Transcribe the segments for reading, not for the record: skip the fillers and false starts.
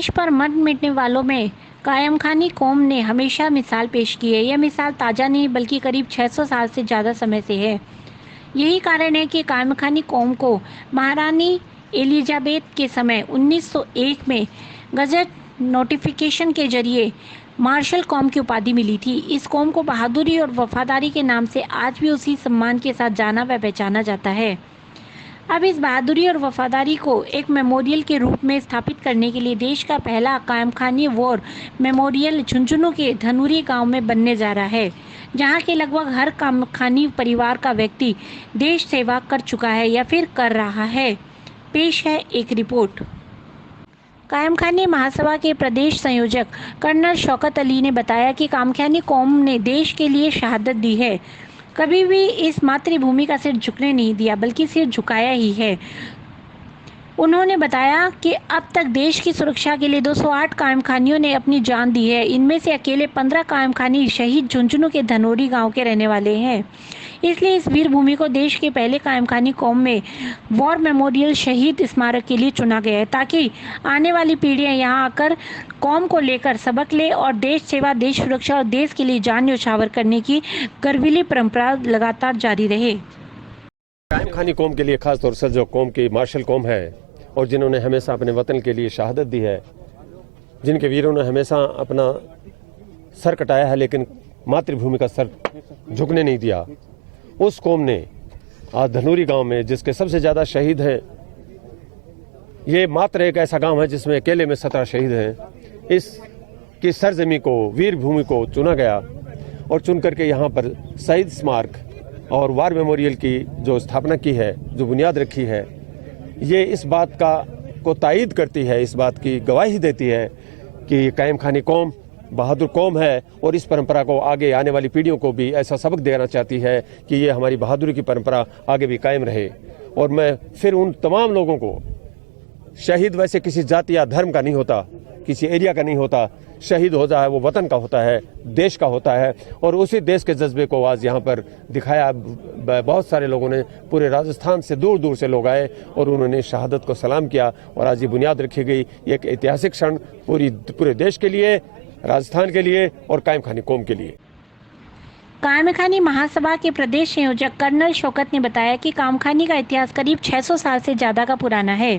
देश पर मत मिटने वालों में कायम खानी कौम ने हमेशा मिसाल पेश की है। यह मिसाल ताज़ा नहीं बल्कि करीब 600 साल से ज़्यादा समय से है। यही कारण है कि कायम खानी कौम को महारानी एलिजाबेथ के समय 1901 में गजट नोटिफिकेशन के जरिए मार्शल कौम की उपाधि मिली थी। इस कौम को बहादुरी और वफादारी के नाम से आज भी उसी सम्मान के साथ जाना व पहचाना जाता है। अब इस बहादुरी और वफादारी को एक मेमोरियल के रूप में स्थापित करने के लिए देश का पहला कायम खानी वॉर मेमोरियल झुंझुनू के धनूरी गांव में बनने जा रहा है, जहां के लगभग हर कायम खानी परिवार का व्यक्ति देश सेवा कर चुका है या फिर कर रहा है। पेश है एक रिपोर्ट। कायम खानी महासभा के प्रदेश संयोजक कर्नल शौकत अली ने बताया कि कायम खानी कौम ने देश के लिए शहादत दी है, कभी भी इस मातृभूमि का सिर झुकने नहीं दिया बल्कि सिर झुकाया ही है। उन्होंने बताया कि अब तक देश की सुरक्षा के लिए 208 कायम खानियों ने अपनी जान दी है। इनमें से अकेले 15 कायम खानी शहीद झुंझुनू के धनौरी गांव के रहने वाले हैं। इसलिए इस वीर भूमि को देश के पहले कायम खानी कौम में वॉर मेमोरियल शहीद स्मारक के लिए चुना गया है, ताकि आने वाली पीढ़ियां यहां आकर कौम को लेकर सबक ले और देश सेवा, देश सुरक्षा और देश के लिए जान न्यौछावर करने की गर्विली परंपरा लगातार जारी रहे। कायम खानी कौम के लिए खास तौर से जो कौम की मार्शल कौम है और जिन्होंने हमेशा अपने वतन के लिए शहादत दी है, जिनके वीरों ने हमेशा अपना सर कटाया है लेकिन मातृभूमि का सर झुकने नहीं दिया, उस कौम ने आज धनूरी गांव में जिसके सबसे ज़्यादा शहीद हैं, ये मात्र एक ऐसा गांव है जिसमें अकेले में 17 शहीद हैं। इसकी सरजमी को, वीर भूमि को चुना गया और चुन करके यहाँ पर शहीद स्मारक और वार मेमोरियल की जो स्थापना की है, जो बुनियाद रखी है, ये इस बात को तायीद करती है, इस बात की गवाही देती है कि कायम खानी कौम बहादुर कौम है और इस परंपरा को आगे आने वाली पीढ़ियों को भी ऐसा सबक देना चाहती है कि ये हमारी बहादुरी की परंपरा आगे भी कायम रहे। और मैं फिर उन तमाम लोगों को, शहीद वैसे किसी जाति या धर्म का नहीं होता, किसी एरिया का नहीं होता, शहीद हो जाए वो वतन का होता है, देश का होता है। और उसी देश के जज्बे को आज यहाँ पर दिखाया। बहुत सारे लोगों ने, पूरे राजस्थान से दूर दूर से लोग आए और उन्होंने शहादत को सलाम किया और आज ये बुनियाद रखी गई। एक ऐतिहासिक क्षण पूरे देश के लिए, राजस्थान के लिए और कायम खानी कौम के लिए। कायम खानी महासभा के प्रदेश संयोजक कर्नल शौकत ने बताया कि कायम खानी का इतिहास करीब 600 साल से ज़्यादा का पुराना है।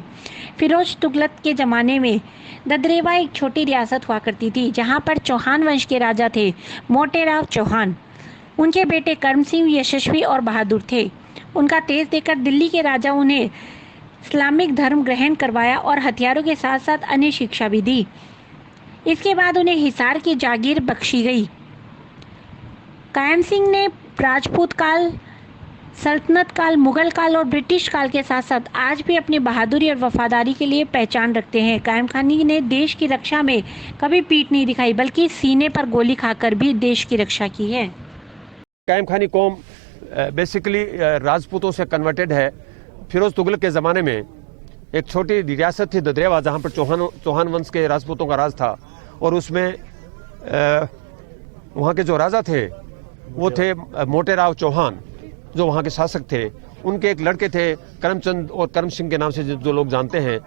फिरोज तुगलक के ज़माने में ददरेवा एक छोटी रियासत हुआ करती थी, जहां पर चौहान वंश के राजा थे मोटेराव चौहान। उनके बेटे कर्म सिंह यशस्वी और बहादुर थे। उनका तेज देखकर दिल्ली के राजा उन्हें इस्लामिक धर्म ग्रहण करवाया और हथियारों के साथ साथ अन्य शिक्षा भी दी। इसके बाद उन्हें हिसार की जागीर बख्शी गई। कायम सिंह ने राजपूत काल, सल्तनत काल, मुगल काल और ब्रिटिश काल के साथ साथ आज भी अपनी बहादुरी और वफादारी के लिए पहचान रखते हैं। कायम खानी ने देश की रक्षा में कभी पीठ नहीं दिखाई बल्कि सीने पर गोली खाकर भी देश की रक्षा की है। कायम खानी कौम बेसिकली राजपूतों से कन्वर्टेड है। फिरोज तुगलक के ज़माने में एक छोटी रियासत थी ददरेवा, जहाँ पर चौहान वंश के राजपूतों का राज था और उसमें वहाँ के जो राजा थे वो थे मोटेराव चौहान, जो वहाँ के शासक थे। उनके एक लड़के थे करमचंद और करम सिंह के नाम से जो लोग जानते हैं।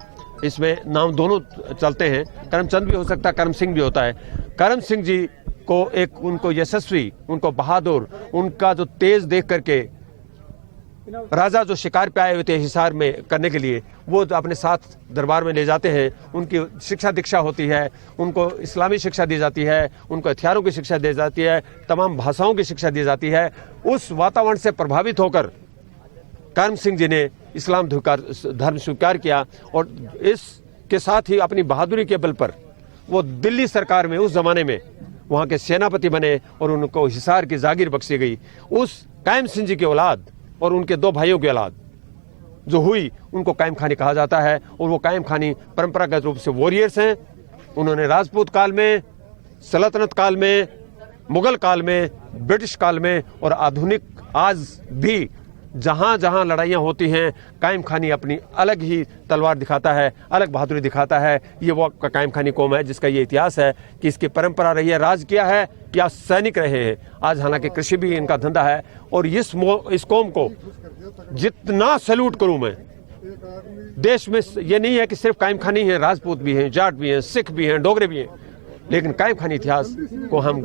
इसमें नाम दोनों चलते हैं, करमचंद भी हो सकता है, करम सिंह भी होता है। करम सिंह जी को उनको यशस्वी, उनको बहादुर, उनका जो तेज देख करके राजा जो शिकार पे आए हुए थे हिसार में करने के लिए, वो अपने साथ दरबार में ले जाते हैं। उनकी शिक्षा दीक्षा होती है, उनको इस्लामी शिक्षा दी जाती है, उनको हथियारों की शिक्षा दी जाती है, तमाम भाषाओं की शिक्षा दी जाती है। उस वातावरण से प्रभावित होकर करम सिंह जी ने इस्लाम धर्म स्वीकार किया और इसके साथ ही अपनी बहादुरी के बल पर वो दिल्ली सरकार में उस जमाने में वहाँ के सेनापति बने और उनको हिसार की जागीर बख्शी गई। उस कायम सिंह जी की औलाद और उनके 2 भाइयों की औलाद जो हुई, उनको कायम खानी कहा जाता है। और वो कायम खानी परंपरागत रूप से वॉरियर्स हैं। उन्होंने राजपूत काल में, सल्तनत काल में, मुगल काल में, ब्रिटिश काल में और आधुनिक आज भी जहाँ जहाँ लड़ाइयाँ होती हैं, कायम खानी अपनी अलग ही तलवार दिखाता है, अलग बहादुरी दिखाता है। ये वो कायम खानी कौम है जिसका ये इतिहास है कि इसकी परंपरा रही है, राज किया है या सैनिक रहे हैं। आज हालांकि कृषि भी इनका धंधा है और इस कौम को जितना सैल्यूट करूं मैं, देश में ये नहीं है कि सिर्फ कायम खानी है, राजपूत भी हैं, जाट भी हैं, सिख भी हैं, डोगरे भी हैं, लेकिन कायम खानी इतिहास को हम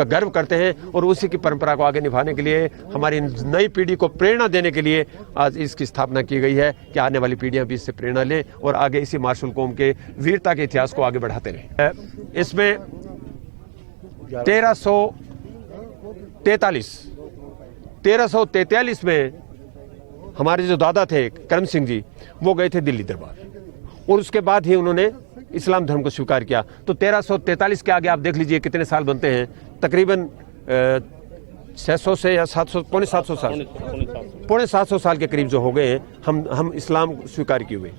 गर्व करते हैं और उसी की परंपरा को आगे निभाने के लिए, हमारी नई पीढ़ी को प्रेरणा देने के लिए आज इसकी स्थापना की गई है कि आने वाली पीढ़ियां भी इससे प्रेरणा लें और आगे इसी मार्शल कौम के वीरता के इतिहास को आगे बढ़ाते रहें। इसमें 1343 में हमारे जो दादा थे करम सिंह जी, वो गए थे दिल्ली दरबार और उसके बाद ही उन्होंने इस्लाम धर्म को स्वीकार किया। तो 1343 के आगे आप देख लीजिए कितने साल बनते हैं, तकरीबन 600 से या 700, पौने 700 साल के करीब जो हो गए हैं हम इस्लाम स्वीकार किए हुए।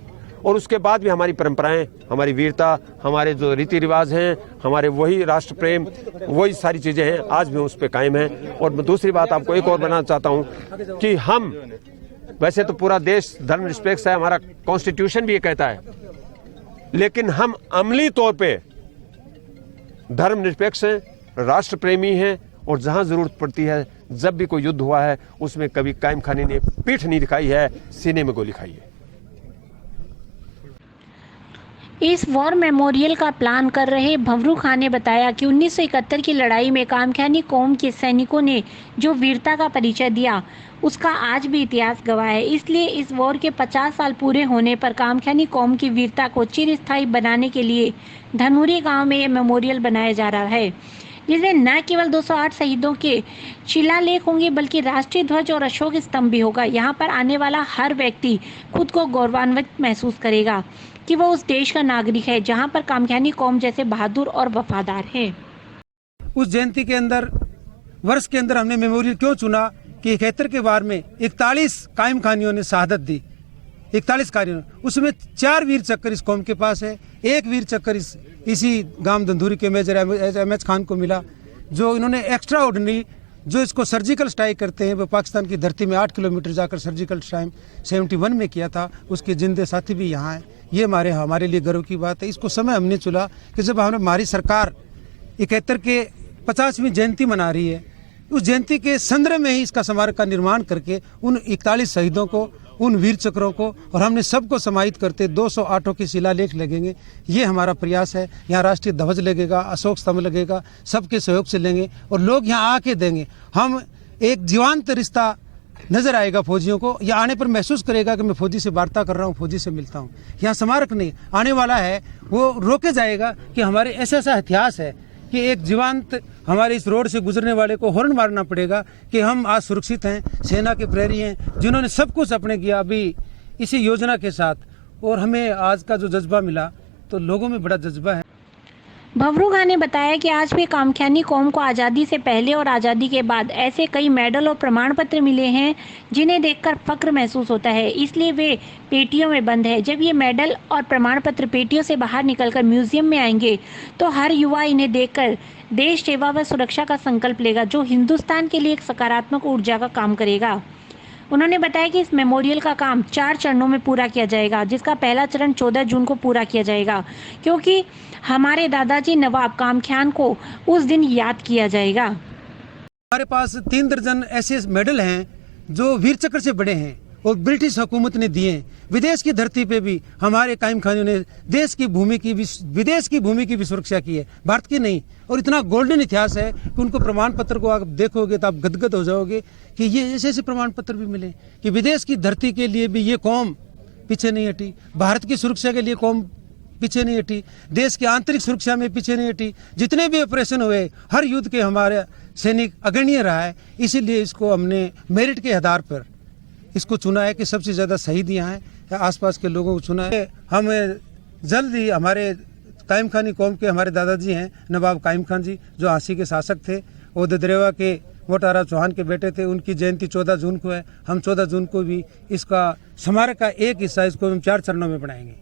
और उसके बाद भी हमारी परंपराएं, हमारी वीरता, हमारे जो रीति रिवाज हैं, हमारे वही राष्ट्र प्रेम, वही सारी चीज़ें हैं, आज भी उस पर कायम हैं। और मैं दूसरी बात आपको एक और बनाना चाहता हूं कि हम वैसे तो पूरा देश धर्म निरपेक्ष है, हमारा कॉन्स्टिट्यूशन भी ये कहता है, लेकिन हम अमली तौर पे धर्म निरपेक्ष हैं, राष्ट्र प्रेमी हैं और जहां जरूरत पड़ती है, जब भी कोई युद्ध हुआ है उसमें कभी कायम खानी ने पीठ नहीं दिखाई है, सीने में गोली खाई है। इस वॉर मेमोरियल का प्लान कर रहे भवरू खान ने बताया कि 1971 की लड़ाई में कामख्यानी कौम के सैनिकों ने जो वीरता का परिचय दिया, उसका आज भी इतिहास गवाह है। इसलिए इस वॉर के 50 साल पूरे होने पर कामख्यानी कौम की वीरता को चिरस्थायी बनाने के लिए धनूरी गांव में ये मेमोरियल बनाया जा रहा है, जिसमें न केवल 208 शहीदों के शिलालेख होंगे बल्कि राष्ट्रीय ध्वज और अशोक स्तंभ भी होगा। यहाँ पर आने वाला हर व्यक्ति खुद को गौरवान्वित महसूस करेगा कि वो उस देश का नागरिक है जहाँ पर कामख्यानी कौम जैसे बहादुर और वफादार हैं। उस जयंती के अंदर, वर्ष के अंदर हमने मेमोरियल क्यों चुना कि 71 के वार में 41 कायम खानियों ने शहादत दी, 41 कार्यों, उसमें 4 वीर चक्कर इस कौम के पास है। एक वीर चक्कर इसी गांव धंधूरी के मेजर एम.एच. खान को मिला, जो इन्होंने एक्स्ट्रा ऑर्डिनरी जो इसको सर्जिकल स्ट्राइक करते हैं, वो पाकिस्तान की धरती में 8 किलोमीटर जाकर सर्जिकल स्ट्राइक 71 में किया था। उसके जिंदे साथी भी यहाँ हैं। ये हमारे लिए गर्व की बात है। इसको समय हमने चुना कि जब हमारी सरकार 71 के 50वीं जयंती मना रही है, उस जयंती के संदर्भ में ही इसका स्मारक का निर्माण करके उन 41 शहीदों को, उन वीर चक्रों को और हमने सबको समाहित करते 208 के शिलालेख लगेंगे। ये हमारा प्रयास है। यहाँ राष्ट्रीय ध्वज लगेगा, अशोक स्तंभ लगेगा, सबके सहयोग से लेंगे और लोग यहाँ आके देंगे। हम एक जीवंत रिश्ता नजर आएगा फौजियों को, या आने पर महसूस करेगा कि मैं फौजी से वार्ता कर रहा हूँ, फौजी से मिलता हूँ। यहाँ स्मारक नहीं आने वाला है, वो रोके जाएगा कि हमारे ऐसा इतिहास है कि एक जीवंत हमारे इस रोड से गुजरने वाले को हॉर्न मारना पड़ेगा कि हम आज सुरक्षित हैं, सेना के प्रहरी हैं जिन्होंने सब कुछ अपने किया अभी इसी योजना के साथ। और हमें आज का जो जज्बा मिला, तो लोगों में बड़ा जज्बा है। भवरू खान ने बताया कि आज भी कामख्यानी कौम को आज़ादी से पहले और आज़ादी के बाद ऐसे कई मेडल और प्रमाण पत्र मिले हैं जिन्हें देखकर फक्र महसूस होता है, इसलिए वे पेटियों में बंद है। जब ये मेडल और प्रमाण पत्र पेटियों से बाहर निकलकर म्यूजियम में आएंगे तो हर युवा इन्हें देखकर देश सेवा व सुरक्षा का संकल्प लेगा, जो हिंदुस्तान के लिए एक सकारात्मक ऊर्जा का काम करेगा। उन्होंने बताया कि इस मेमोरियल का काम 4 चरणों में पूरा किया जाएगा, जिसका पहला चरण 14 जून को पूरा किया जाएगा, क्योंकि हमारे दादाजी नवाब कामख्यान को उस दिन याद किया जाएगा। हमारे पास 3 दर्जन ऐसे मेडल हैं जो वीर चक्र से बड़े हैं और ब्रिटिश हुकूमत ने दिए। विदेश की धरती पे भी हमारे कायम खानियों ने देश की भूमि की भी, विदेश की भूमि की भी सुरक्षा की है, भारत की नहीं। और इतना गोल्डन इतिहास है कि उनको प्रमाण पत्र को आप देखोगे तो आप गदगद हो जाओगे कि ये ऐसे प्रमाण पत्र भी मिले कि विदेश की धरती के लिए भी ये कौम पीछे नहीं हटी, भारत की सुरक्षा के लिए कौम पीछे नहीं हटी, देश की आंतरिक सुरक्षा में पीछे नहीं हटी। जितने भी ऑपरेशन हुए, हर युद्ध के हमारे सैनिक अग्रणीय रहा है। इसीलिए इसको हमने मेरिट के आधार पर इसको चुना है कि सबसे ज़्यादा शहीद यहाँ हैं, आसपास के लोगों को चुना है। हम जल्द ही हमारे कायम खानी कौम के हमारे दादाजी हैं नवाब कायम खान जी, जो झांसी के शासक थे और ददरेवा के मोटारा चौहान के बेटे थे, उनकी जयंती 14 जून को है। हम 14 जून को भी इसका स्मारक का एक हिस्सा इसको हम 4 चरणों में बनाएंगे।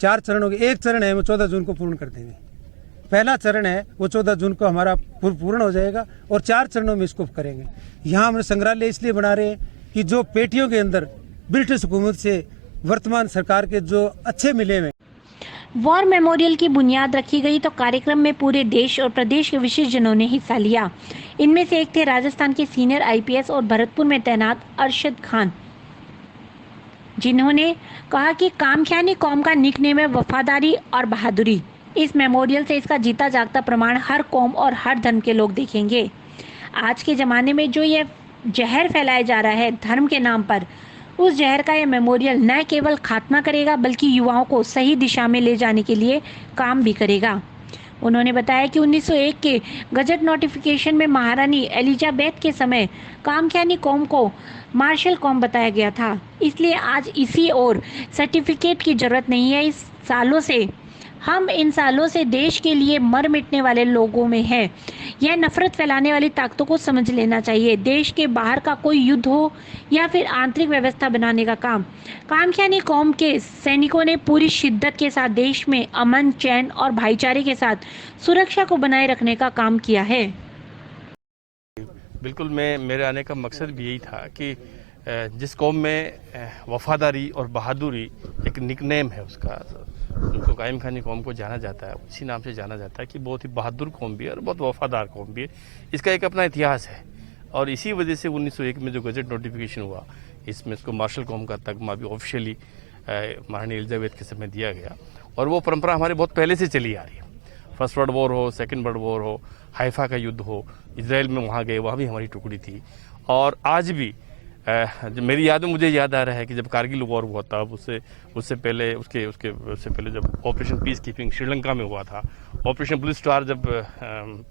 4 चरणों के एक चरण है वो 14 जून को पूर्ण कर देंगे। पहला चरण है वो 14 जून को हमारा पूर्ण हो जाएगा और 4 चरणों में इसको करेंगे। यहाँ हमने संग्रहालय इसलिए बना रहे हैं कि जो पेटियों के अंदर ब्रिटिश हुकूमत से वर्तमान सरकार के जो अच्छे मिले हुए वॉर मेमोरियल की बुनियाद रखी गई तो कार्यक्रम में पूरे देश और प्रदेश के विशेषजनों ने हिस्सा लिया। इनमें से एक थे राजस्थान के सीनियर IPS और भरतपुर में तैनात अरशद खान। जिन्होंने कहा कि कामख्यानी कौम का निकनेम है वफादारी और बहादुरी। इस मेमोरियल से इसका जीता जागता प्रमाण हर कौम और हर धर्म के लोग देखेंगे। आज के ज़माने में जो ये जहर फैलाया जा रहा है धर्म के नाम पर, उस जहर का ये मेमोरियल न केवल खात्मा करेगा बल्कि युवाओं को सही दिशा में ले जाने के लिए काम भी करेगा। उन्होंने बताया कि 1901 के गजट नोटिफिकेशन में महारानी एलिजाबेथ के समय कामख्यानी कौम को मार्शल कौम बताया गया था, इसलिए आज इसी और सर्टिफिकेट की जरूरत नहीं है। इन सालों से देश के लिए मर मिटने वाले लोगों में है। यह नफरत फैलाने वाली ताकतों को समझ लेना चाहिए। देश के बाहर का कोई युद्ध हो या फिर आंतरिक व्यवस्था बनाने का काम, कामख्यानी कौम के सैनिकों ने पूरी शिद्दत के साथ देश में अमन, चैन और भाईचारे के साथ सुरक्षा को बनाए रखने का काम किया है। बिल्कुल, मेरे आने का मकसद भी यही था कि जिस कौम में वफादारी और बहादुरी एक निकनेम है उसका, उनको कायम खानी कौम को जाना जाता है, उसी नाम से जाना जाता है कि बहुत ही बहादुर कौम भी है और बहुत वफादार कौम भी है। इसका एक अपना इतिहास है और इसी वजह से 1901 में जो गजट नोटिफिकेशन हुआ, इसमें इसको मार्शल कौम का तगमा भी ऑफिशियली महारानी एलिजाबेथ के समय दिया गया। और वो परंपरा हमारे बहुत पहले से चली आ रही है। फर्स्ट वर्ल्ड वॉर हो, सेकेंड वर्ल्ड वॉर हो, हाइफा का युद्ध हो, इसराइल में वहाँ गए, वहाँ भी हमारी टुकड़ी थी। और आज भी मेरी याद में मुझे याद आ रहा है कि जब कारगिल वॉर हुआ था, उससे पहले जब ऑपरेशन पीस कीपिंग श्रीलंका में हुआ था, ऑपरेशन ब्लू स्टार जब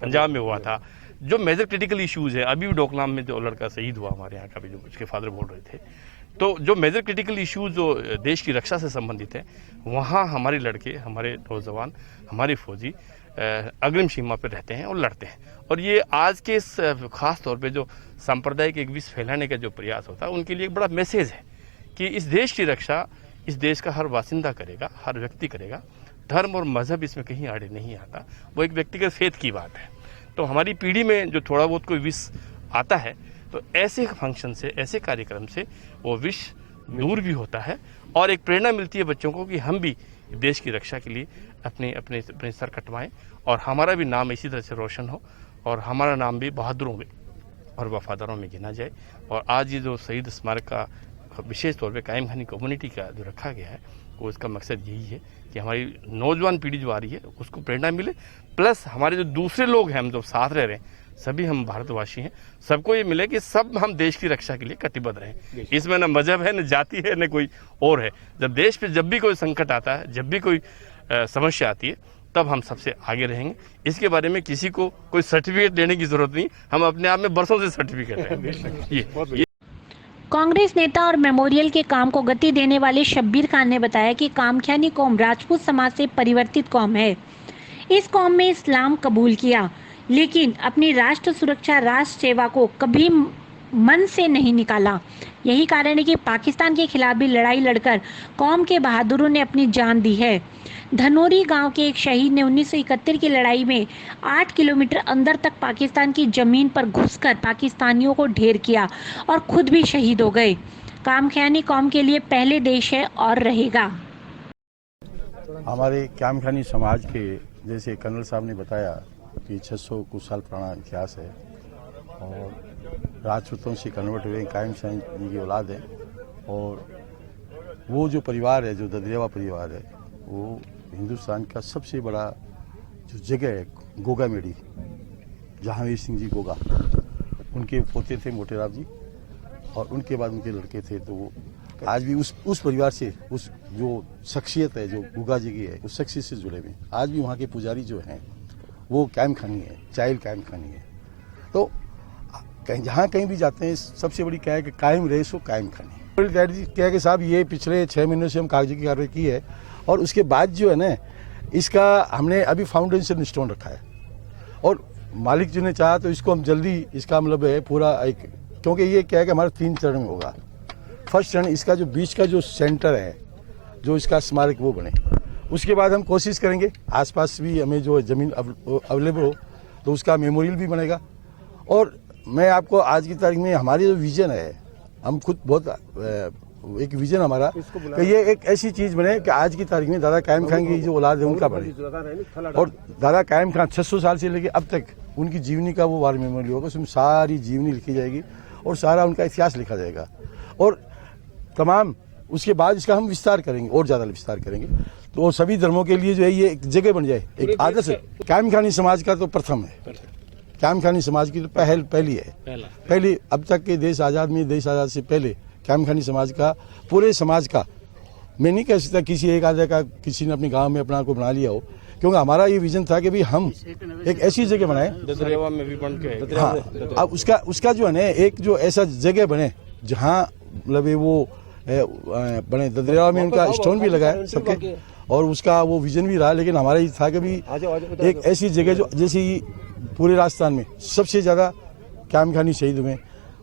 पंजाब में हुआ था, जो मेजर क्रिटिकल इश्यूज है, अभी भी डोकलाम में जो लड़का शहीद हुआ हमारे यहाँ का भी, जो उसके फादर बोल रहे थे, तो जो मेजर क्रिटिकल इश्यूज जो देश की रक्षा से संबंधित है, वहाँ हमारे लड़के, हमारे नौजवान, हमारे फौजी अग्रिम सीमा पर रहते हैं और लड़ते हैं। और ये आज के इस खास तौर पे जो सांप्रदायिक एक विष फैलाने का जो प्रयास होता है, उनके लिए एक बड़ा मैसेज है कि इस देश की रक्षा इस देश का हर बासिंदा करेगा, हर व्यक्ति करेगा। धर्म और मजहब इसमें कहीं आड़े नहीं आता, वो एक व्यक्तिगत फेथ की बात है। तो हमारी पीढ़ी में जो थोड़ा बहुत कोई विष आता है, तो ऐसे फंक्शन से, ऐसे कार्यक्रम से वो विष दूर भी होता है और एक प्रेरणा मिलती है बच्चों को कि हम भी देश की रक्षा के लिए अपने सर कटवाएं और हमारा भी नाम इसी तरह से रोशन हो और हमारा नाम भी बहादुरों में और वफादारों में गिना जाए। और आज ये जो शहीद स्मारक का विशेष तौर पे कायम खानी कम्युनिटी का जो रखा गया है, वो इसका मकसद यही है कि हमारी नौजवान पीढ़ी जो आ रही है उसको प्रेरणा मिले, प्लस हमारे जो दूसरे लोग हैं, हम जो साथ रह रहे हैं, सभी हम भारतवासी हैं, सबको ये मिले कि सब हम देश की रक्षा के लिए कटिबद्ध रहें। इसमें न मजहब है, न जाति है, न कोई और है। जब देश पे जब भी कोई संकट आता है, जब भी कोई समस्या आती है, तब हम सबसे आगे रहेंगे। इसके बारे में किसी को कोई सर्टिफिकेट लेने की जरूरत नहीं, हम अपने आप में बरसों से सर्टिफिकेट हैं। कांग्रेस नेता और मेमोरियल के काम को गति देने वाले शब्बीर खान ने बताया कि कामख्यानी कौम राजपूत समाज से परिवर्तित कौम है। इस कौम में इस्लाम कबूल किया, लेकिन अपनी राष्ट्र सुरक्षा, राष्ट्र सेवा को कभी मन से नहीं निकाला। यही कारण है कि पाकिस्तान के खिलाफ भी लड़ाई लड़कर कौम के बहादुरों ने अपनी जान दी है। धनोरी गांव के एक शहीद ने 1971 की लड़ाई में 8 किलोमीटर अंदर तक पाकिस्तान की जमीन पर घुसकर पाकिस्तानियों को ढेर किया और खुद भी शहीद हो गए। कामख्यानी कौम के लिए पहले देश है और रहेगा। हमारे कामख्यानी समाज के, जैसे कर्नल साहब ने बताया कि 600 कुछ साल पुराना इतिहास है और राजपूतों से कन्वर्ट हुए कायम खानी की औलाद है। और वो जो परिवार है, जो ददरेवा परिवार है, वो हिंदुस्तान का सबसे बड़ा जो जगह है, गोगा मेडी, जहांगीर सिंह जी गोगा, उनके पोते थे मोटेराव जी, और उनके बाद उनके लड़के थे। तो वो आज भी उस परिवार से, उस जो शख्सियत है जो गोगा जी की है, उस शख्सियत से जुड़े हुए। आज भी वहाँ के पुजारी जो हैं वो कायम खानी है, चाइल्ड कायम खानी है। तो जहाँ कहीं भी जाते हैं, सबसे बड़ी क्या है कि कायम रहे सो कायम खानी। डैडी जी क्या है कि साहब, ये पिछले 6 महीनों से हम कागजी की कार्रवाई की है और उसके बाद जो है ना, इसका हमने अभी फाउंडेशन स्टोन रखा है और मालिक जी ने चाहा तो इसको हम जल्दी, इसका मतलब है पूरा एक, क्योंकि ये क्या है कि हमारा 3 चरण में होगा। फर्स्ट चरण इसका जो बीच का जो सेंटर है, जो इसका स्मारक, वो बने। उसके बाद हम कोशिश करेंगे आसपास भी हमें जो ज़मीन अवेलेबल हो तो उसका मेमोरियल भी बनेगा। और मैं आपको आज की तारीख में हमारी जो विजन है, हम खुद बहुत एक विजन हमारा कि ये एक ऐसी चीज़ बने कि आज की तारीख में दादा कायम खान की जो औलाद है उनका बने। और दादा कायम खान 600 साल से लेकर अब तक उनकी जीवनी का वो वार मेमोरियल होगा, उसमें सारी जीवनी लिखी जाएगी और सारा उनका इतिहास लिखा जाएगा। और तमाम उसके बाद इसका हम विस्तार करेंगे और ज़्यादा विस्तार करेंगे, तो सभी धर्मों के लिए जो है ये एक जगह बन जाए, एक आदर्श है। कायम खानी समाज का तो प्रथम है, कायम खानी समाज की तो पहली है, पहली अब तक के देश आज़ाद में, देश आज़ाद से पहले कायम खानी समाज का, पूरे समाज का, मैं नहीं कह सकता किसी एक आधे का किसी ने अपने गांव में अपना को बना लिया हो, क्योंकि हमारा ये विजन था कि भाई हम एक ऐसी जगह बनाए, ददरेवा में भी बन के, हाँ, अब उसका जो है ना एक जो ऐसा जगह बने जहाँ मतलब वो बने, ददरेवा में उनका स्टोन भी लगा है सबके, और उसका वो विजन भी रहा, लेकिन हमारा ये था कि भी एक ऐसी जगह जो जैसे पूरे राजस्थान में सबसे ज़्यादा कायम खानी शहीद हुए,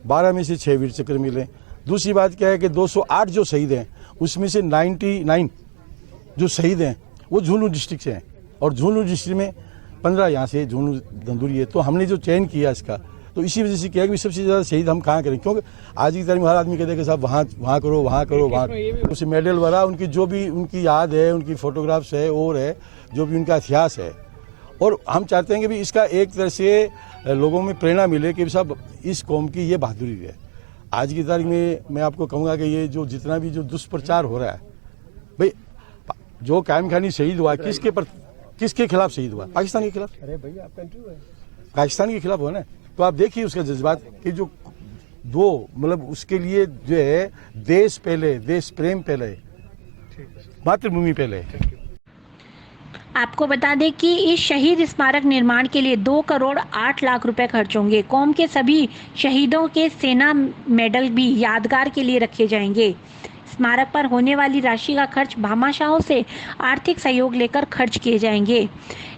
12 में से 6 वीर चक्र मिले। दूसरी बात क्या है कि 208 जो शहीद हैं उसमें से 99 जो शहीद हैं वो झुंझुनू डिस्ट्रिक्ट से हैं, और झुंझुनू डिस्ट्रिक्ट में 15 यहाँ से झुंझुनू धंधुरी है। तो हमने जो चयन किया इसका, तो इसी वजह से किया कि सबसे ज़्यादा शहीद हम कहाँ करें, क्योंकि आज की तारीख में हर आदमी कहते हैं कि साहब वहाँ करो, वहाँ करो, वहाँ उस मेडल वाला उनकी जो भी उनकी याद है, उनकी फोटोग्राफ्स है और है जो भी उनका इतिहास है, और हम चाहते हैं कि भी इसका एक तरह से लोगों में प्रेरणा मिले कि साहब इस कौम की ये बहादुरी है। आज की तारीख में मैं आपको कहूँगा कि ये जो जितना भी जो दुष्प्रचार हो रहा है, भाई जो कायम खानी शहीद हुआ किसके खिलाफ शहीद हुआ? पाकिस्तान के खिलाफ। अरे भैया पाकिस्तान के खिलाफ हुआ ना, तो आप देखिए उसका जज्बात कि जो दो मतलब उसके लिए जो है देश पहले, देश प्रेम पहले, मातृभूमि पहले। आपको बता दें कि इस शहीद स्मारक निर्माण के लिए 2 करोड़ 8 लाख रुपए खर्च होंगे। कौम के सभी शहीदों के सेना मेडल भी यादगार के लिए रखे जाएंगे। स्मारक पर होने वाली राशि का खर्च भामाशाहों से आर्थिक सहयोग लेकर खर्च किए जाएंगे।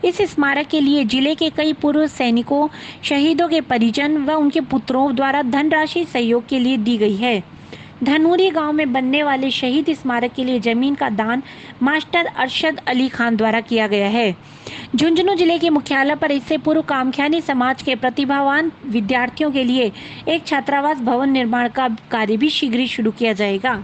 इस स्मारक के लिए जिले के कई पूर्व सैनिकों, शहीदों के परिजन व उनके पुत्रों द्वारा धनराशि सहयोग के लिए दी गई है। धनूरी गांव में बनने वाले शहीद स्मारक के लिए जमीन का दान मास्टर अरशद अली खान द्वारा किया गया है। झुंझुनू जिले के मुख्यालय पर इससे पूर्व कामख्यानी समाज के प्रतिभावान विद्यार्थियों के लिए एक छात्रावास भवन निर्माण का कार्य भी शीघ्र ही शुरू किया जाएगा।